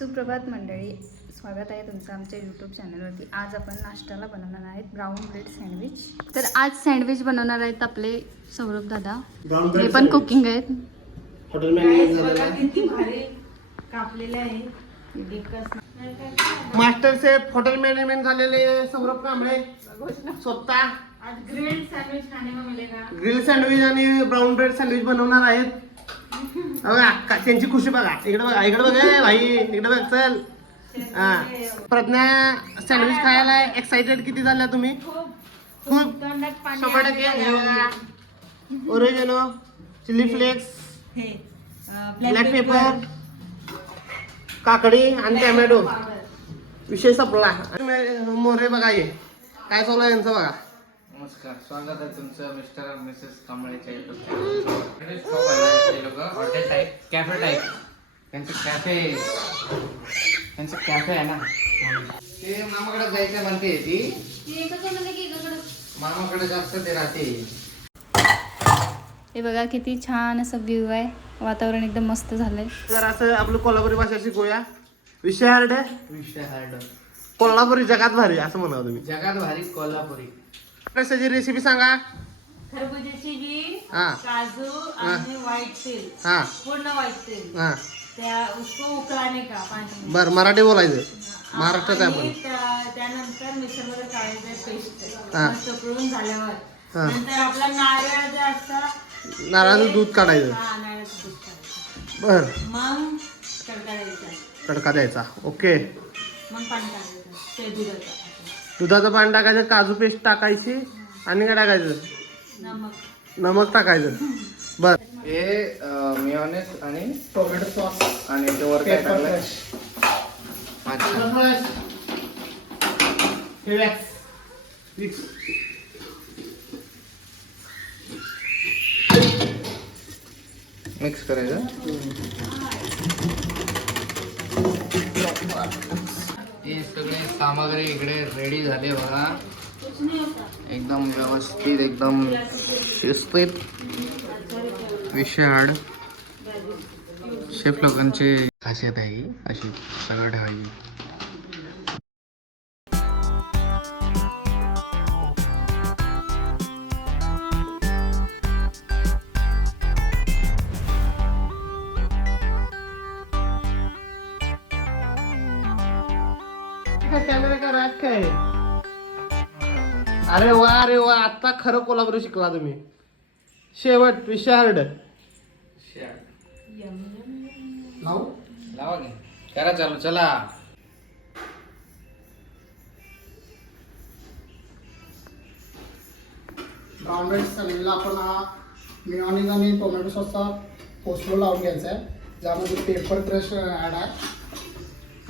सुप्रभात मंडळी स्वागत आहे तुमचं आमच्या यूट्यूब चॅनलवरती आज आपण नाश्त्याला बनवणार आहेत ब्राऊन ब्रेड सँडविच तर आज सँडविच बनवणार आहेत आपले सौरभ दादा. ब्रेड पण कुकिंग आहेत. हॉटेल मॅनेजमेंट झालेलं आहे. किती भारी कापलेले आहे. एकच मास्टर शेफ हॉटेल मॅनेजमेंट झालेले सौरभ कांबळे. स्वतः. आज ग्रिल्ड सँडविच खाने को? मिलेगा ग्रिल सँडविच आणि ब्राऊन ब्रेड सँडविच बनवणार आहेत. बघा त्यांची खुशी बघा. इकडे बघा इकडे बघा भाई इकडे बघ चल. हा. प्रज्ञा सँडविच खायला एक्साइटेड किती झाल्या तुम्ही? खूप शंभर टक्के. हे ओरेगेनो चिली फ्लेक्स हे ब्लॅक पेपर काकडी आणि टॅमॅटो विषय संपला. मोरे बघा ये काय चालू आहे यांचं बघा. नमस्कार स्वागत आहे तुमचं मिस्टर आणि मिसेस कांबळेच्या लोक. हॉटेल टाईप कॅफे टाईप त्यांचं कॅफे त्यांचं कॅफे आहे ना. ते मामाकडे जायचं म्हणते ती. मामाकडे जास्त ते राहते. हे बघा किती छान असं व्ह्यू आहे. वातावरण एकदम मस्त झालंय. तर असं आपलं कोल्हापुरी भाषा शिकूया. विषय हार्ड आहे? विषय हार्ड कोल्हापुरी जगात भारी असं म्हणा तुम्ही. जगात भारी कोल्हापुरी. कशाची रेसिपी सांगा. खरबुजाची बी हा. काजू आणि व्हाईट तेल हा. पूर्ण व्हाईट तेल हा. त्या उसको उकळाने का पाणी में. बर मराठी बोलायचं. महाराष्ट्रात आहे आणि आपण. त्या- त्यानंतर मिक्सरमध्ये काढायचं पेस्ट हा. मस्त उकळून झाल्यावर. हा. नंतर आपला नारळ जे असतं नारळाचं दूध काढायचं. हा नारळाचं दूध काढायचं. बर. मग तडका द्यायचा. तडका द्यायचा. ओके. मग पाणी टाकायचं. ते दुधाचं दुधाचं पाणी टाकायचं काजू पेस्ट टाकायची आणि काय टाकायचं? नमक नमक टाकायचं. बर. हे मिओनेस आणि टोमॅटो सॉस आणि ते वर काय अच्छा. मिक्स करायचं? हे सगळे सामग्री इकडे रेडी झाले बघा. एकदम व्यवस्थित एकदम शिस्तीत. विषय शेफ लोकांची खासियत आहे अशी सगळं ठेवायची. काय? अरे वा अरे वा आता खरं कोल्हापुरी शिकला तुम्ही. शेवट विषय हार्ड लावा की. करा चालू चला. राईस सँडविचला आपण हा. मिओनिज आणि टोमॅटो सॉसचा पोस्टर लावून घ्यायचा आहे ज्यामध्ये पेपर क्रश ॲड आहे.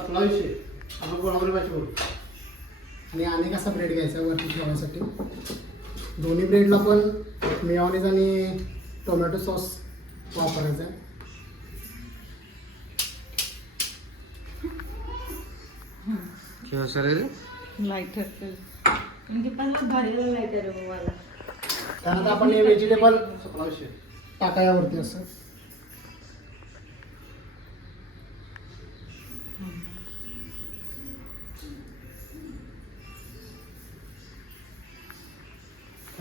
आपला विषय. आपण कोल्हापुरी भाषा बोलू आणि अनेक असा ब्रेड घ्यायचा आहे वरती ठेवण्यासाठी. दोन्ही ब्रेडला पण मिओनिज आणि टोमॅटो सॉस वापरायचा. आहे किंवा सर लाईटर त्यानंतर आपण हे व्हेजिटेबल टाकायावरती असं.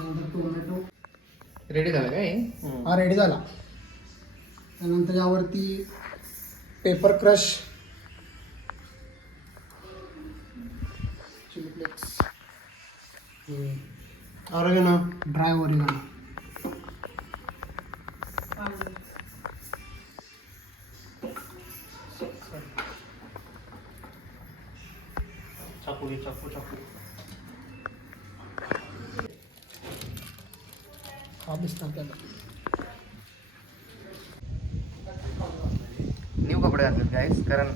त्यानंतर टोमॅटो रेडी झालं काय? हा रेडी झाला. त्यानंतर यावरती pepper crush chilli flakes oregano dry oregano चाकू चाकू चाकू. न्यू कपडे घातलेत गाईस कारण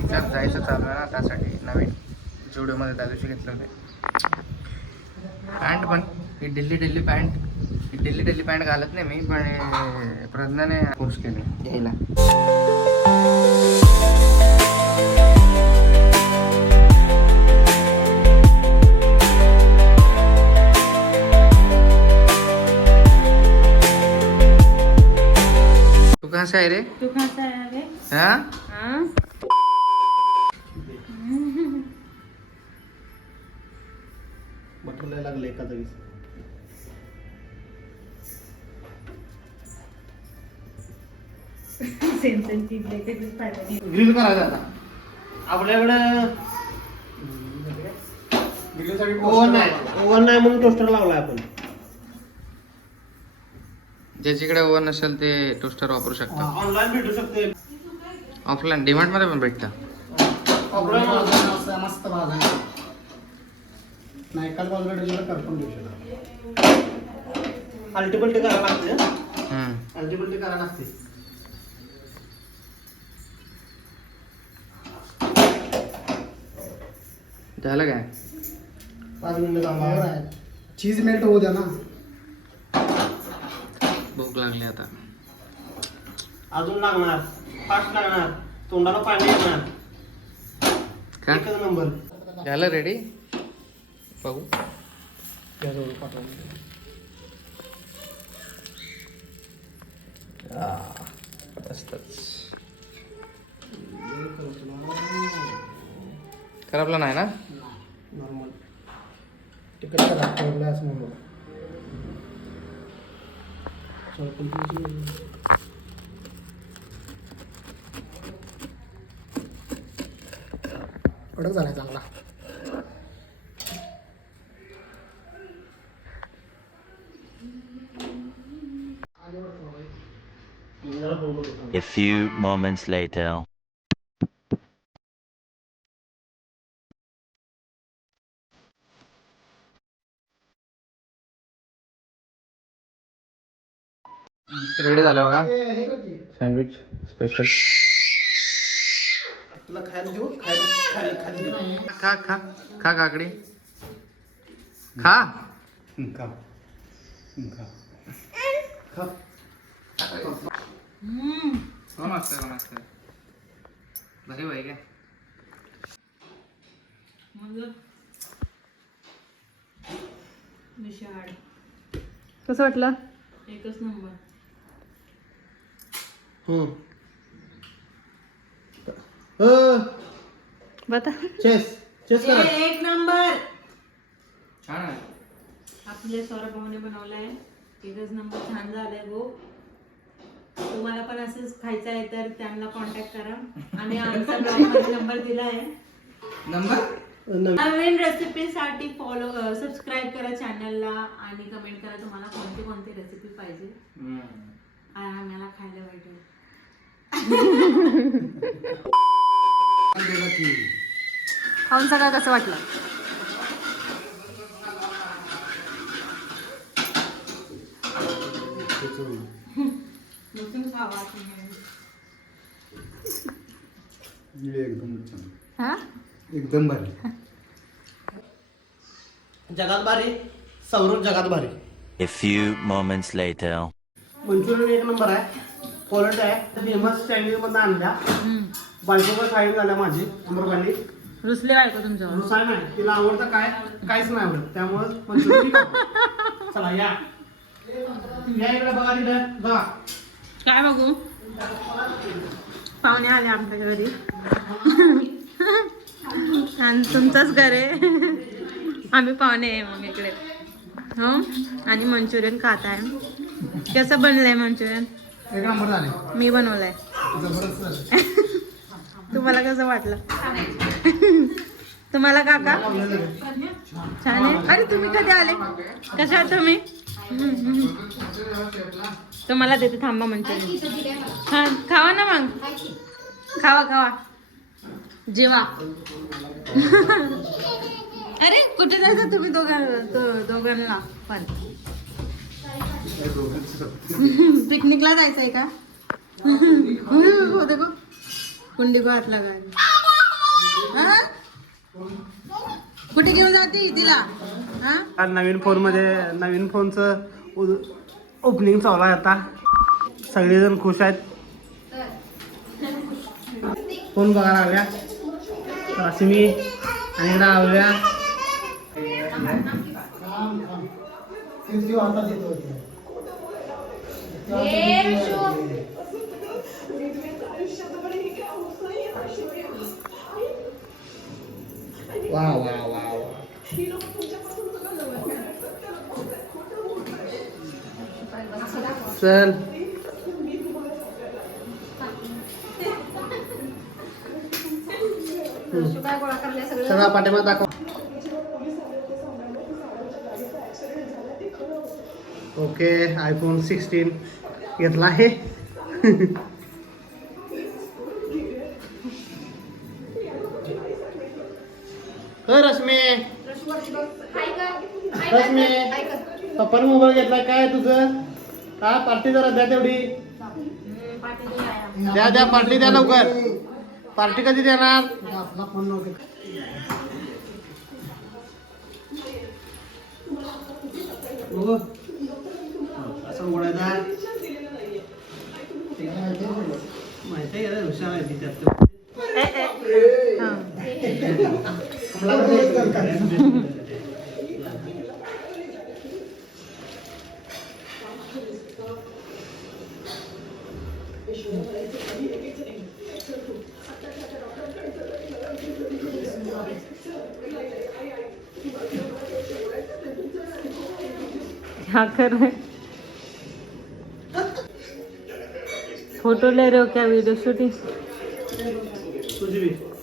त्यात जायचं चालू आहे ना त्यासाठी नवीन जुडिओमध्ये त्या दिवशी घेतले होते पॅन्ट पण. ही दिल्ली दिल्ली पॅन्ट ही दिल्ली दिल्ली पॅन्ट घालत नाही मी पण प्रज्ञाने कोर्स केले. घ्यायला. कहाँ से आए रे. तू कहाँ से आया रे? हाँ? हा? ग्रिल करायचं आता. आपल्याकडे ओव्हन नाही. ओव्हन नाही म्हणून टोस्टर लावलाय आपण. ज्याच्याकडे ओव्हन नसेल ते टोस्टर वापरू शकतात ऑनलाईन भेटू शकते. ऑफलाईन डिमांडमध्ये पण भेटतं. प्रॉब्लेम असं मस्त भाजून नाही एकाच बाजूला डिलिव्हर करपून देऊ शकता. अल्टिपल्टी करायला लागते हम्म. अल्टिपल्टी करायला लागते. झालं काय? पाच मिनिटं थांबा. चीज मेल्ट होऊ द्या ना. भूक लागली आता. अजून लागणार फास्ट लागणार तोंडाला पाणी येणार. का? एकच नंबर. झालं रेडी बघू त्याजवळ पाठवून मस्तच खराबला नाही ना? नॉर्मल तिकडे करा ठेवलं असं म्हणून कडक झालाय चांगला A few moments later. Ready झालं बघा. सँडविच स्पेशल तुला खायला देऊ? खायला. खा खा खा काकडी. खा. खा. खा. हो मस्त हो मस्त भारी भाई काय कसं वाटलं? एकच नंबर. बता. चेस. चेस करा. एक नंबर. छान आहे. आपल्या सौरभ भाऊने बनवलाय. एकच नंबर छान झालाय गो. तुम्हाला पण असंच खायचं आहे तर त्यांना कॉन्टॅक्ट करा. आणि आमचा ब्लॉग नंबर दिला आहे नंबर. नवीन रेसिपीसाठी फॉलो सबस्क्राईब करा चॅनलला आणि कमेंट करा तुम्हाला कोणती कोणती रेसिपी पाहिजे आणि आम्हाला खायला भेटेल. खाऊन सगळं कसं वाटलं? हा? एकदम भारी जगात भारी सौरभ जगात भारी. A few moments later. Manchurian एक नंबर आहे. क्वालिटी आहे. फेमस स्टँडिंग मधून आणल्या. बायकोवर खायला झाल्या माझी अमरपाली रुसले बायको तुमच्यावर. रुसाय नाही. तिला आवडतं काय? काहीच नाही आवडत. त्यामुळं खाऊ. चला या. या इकडे बघा तिकडे बघा. काय बघू? पाहुणे आले आमच्या घरी. आणि तुमचंच घर आहे. आम्ही पाहुणे आहे मग इकडे. हो? आणि मंचुरियन खात आहे कसं बनलंय मंचुरियन? एक नंबर झाले. मी बनवलंय. जबरदस्त झाले. तुम्हाला कसं वाटलं? तुम्हाला काका? छान आहे. अरे तुम्ही कधी आले? कशा आहात तुम्ही. तुम्हाला देते थांबा मंचुरियन हा खावा ना मग. खावा खावा. जेवा. अरे कुठे जायचं तुम्ही दोघां दो- दोघांना? पण. पिकनिकला जायचंय का? हो देखो. कुंडी को हात लागायला हा? कुठे घेऊन जाते तिला? हा? नवीन फोनमध्ये नवीन फोनचं ओपनिंग चालू आहे आता. सगळेजण खुश आहेत. फोन बघायला लागल्या? राशिमी आणि रावल्या sel coba aku akan lihat sebelah aku okay iPhone sixteen घेतला आहे. रश्मी. रश्मी. पप्पाने मोबाईल घेतला काय तुझं? हा पार्टी जरा द्या तेवढी. द्या द्या पार्टी द्या लवकर. पार्टी कधी देणार? फोन नव्हता हो. माहिती आहे हुशार आहे ती त्यात कर रहे फोटो ले रहे हो क्या वीडियो शूटिंग तुझी बी